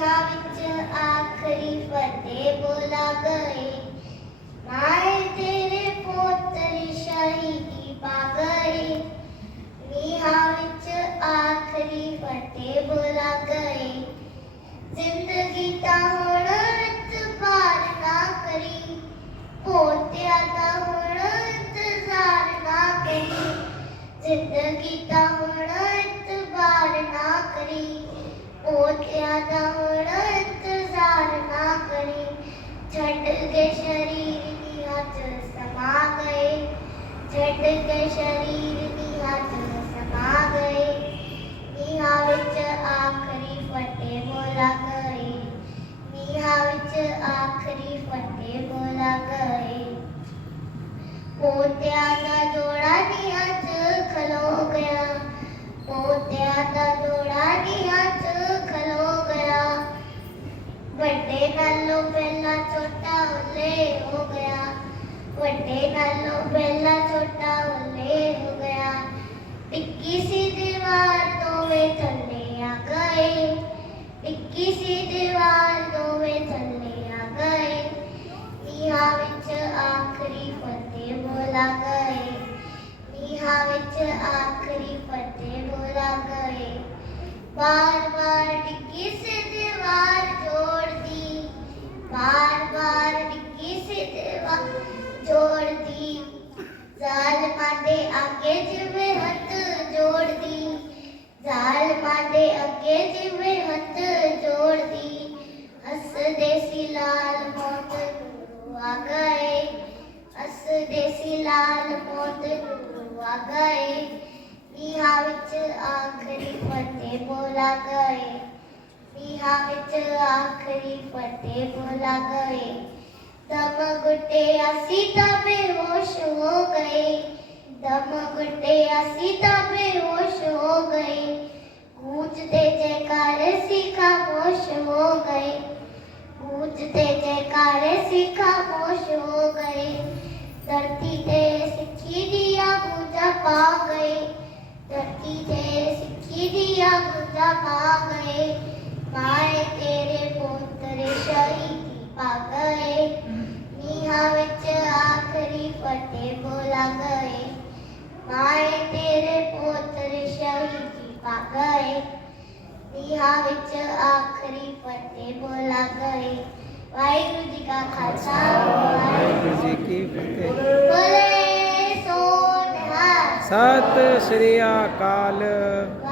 ਕਥਾ ਵਿੱਚ ਆਖਰੀ ਫਤਿਹ ਬੋਲਾ ਗਏ ਮਾਏ ਤੇਰੇ ਪੋਤਰੀ ਸ਼ਹੀਦੀ ਪਾ ਗਏ ਨੀਹਾਂ ਵਿੱਚ ਆਖਰੀ ਫਤਿਹ ਬੋਲਾ ਗਏ ਜ਼ਿੰਦਗੀ ਤਾਂ ਹੁਣ ਇਤਬਾਰ ਨਾ ਕਰੀ ਪੋਤਿਆ ਤਾਂ ਹੁਣ ਇੰਤਜ਼ਾਰ ਨਾ ਕਰੀ ਜ਼ਿੰਦਗੀ ਤਾਂ ਹੁਣ ਇਤਬਾਰ ਨਾ ਕਰੀ ਪੋਤਿਆ ਤਾਂ ਛੱਡ ਕੇ ਸ਼ਰੀਰ ਦੀ ਹੱਥ ਸਮਾ ਗਏ। ਛੱਡ ਕੇ ਸ਼ਰੀਰ ਦੀ ਹੱਥ ਸਮਾ ਗਏ। ਨੀਹਾਂ ਵਿੱਚ ਆਖਰੀ ਫਤਿਹ ਬੋਲਾ ਗਏ। ਨੀਹਾਂ ਵਿੱਚ ਆਖਰੀ ਫਤਿਹ ਬੋਲਾ ਗਏ। ਪੋਤਿਆਂ ਦਾ ਜੋੜਾ ਨੀਹਾਂ 'ਚ ਖਲੋ ਗਿਆ। ਪੋਤਿਆਂ ਦਾ ਵੱਡੇ ਨਾਲੋਂ ਪਹਿਲਾਂ ਛੋਟਾ ਹੋਲੇ ਹੋ ਗਿਆ ਵੱਡੇ ਨਾਲੋਂ ਪਹਿਲਾਂ ਛੋਟਾ ਹੋਲੇ ਹੋ ਗਿਆ ਟਿੱਕੀ ਸੀ ਦੀਵਾਰ ਦੋਵੇਂ ਥੱਲੇ ਆ ਗਏ ਟਿੱਕੀ ਸੀ ਦੀਵਾਰ ਦੋਵੇਂ ਥੱਲੇ ਆ ਗਏ ਨੀਹਾਂ ਵਿੱਚ ਆਖਰੀ ਫਤਿਹ ਬੋਲਾ ਗਏ ਨੀਹਾਂ ਵਿੱਚ ਆਖਰੀ ਜ਼ਾਲਮਾਂ ਦੇ ਅੱਗੇ ਜਿਵੇਂ ਹੱਥ ਜੋੜਦੀ ਜ਼ਾਲਮਾਂ ਦੇ ਅੱਗੇ ਜਿਵੇਂ ਹੱਥ ਜੋੜਦੀ ਹੱਸਦੇ ਸੀ ਲਾਲ ਮੌਤ ਨੂੰ ਆ ਗਏ ਹੱਸਦੇ ਸੀ ਲਾਲ ਮੌਤ ਨੂੰ ਆ ਗਏ ਨੀਹਾਂ ਵਿੱਚ ਆਖਰੀ ਫਤਿਹ ਬੋਲਾ ਗਏ ਨੀਹਾਂ ਵਿੱਚ ਆਖਰੀ ਫਤਿਹ ਬੋਲਾ ਗਏ ਦਮ ਗੁੱਟੇ ਅਸੀਂ ਤਾਂ ਬੇਹੋਸ਼ ਹੋ ਗਏ दम घुटे सीता तो बेहोश हो गई। गूंजते जयकारे सीखा होश हो गई। गूंजते जयकारे सीखा होश हो गई। धरती ते सिखी दिया गुजा पा गई। धरती ते सिखी दिया गुजा पा गए माए तेरे पोतरे शहीदी पा गए। नीहा विच आखरी फतेह बोल ਮਾਏ ਤੇਰੇ ਪੁੱਤਰ ਸ਼ਹੀਦੀ ਪਾ ਗਏ ਨੀਹਾਂ ਵਿੱਚ ਆਖਰੀ ਫਤਿਹ ਬੋਲਾ ਗਏ ਵਾਹਿਗੁਰੂ ਜੀ ਕਾ ਖਾਲਸਾ ਵਾਹਿਗੁਰੂ ਜੀ ਕੀ ਫਤਿਹ ਬੋਲੇ ਸੋ ਨਿਹਾਲ ਸਤਿ ਸ਼੍ਰੀ ਅਕਾਲ ਵਾਹਿਗੁਰੂ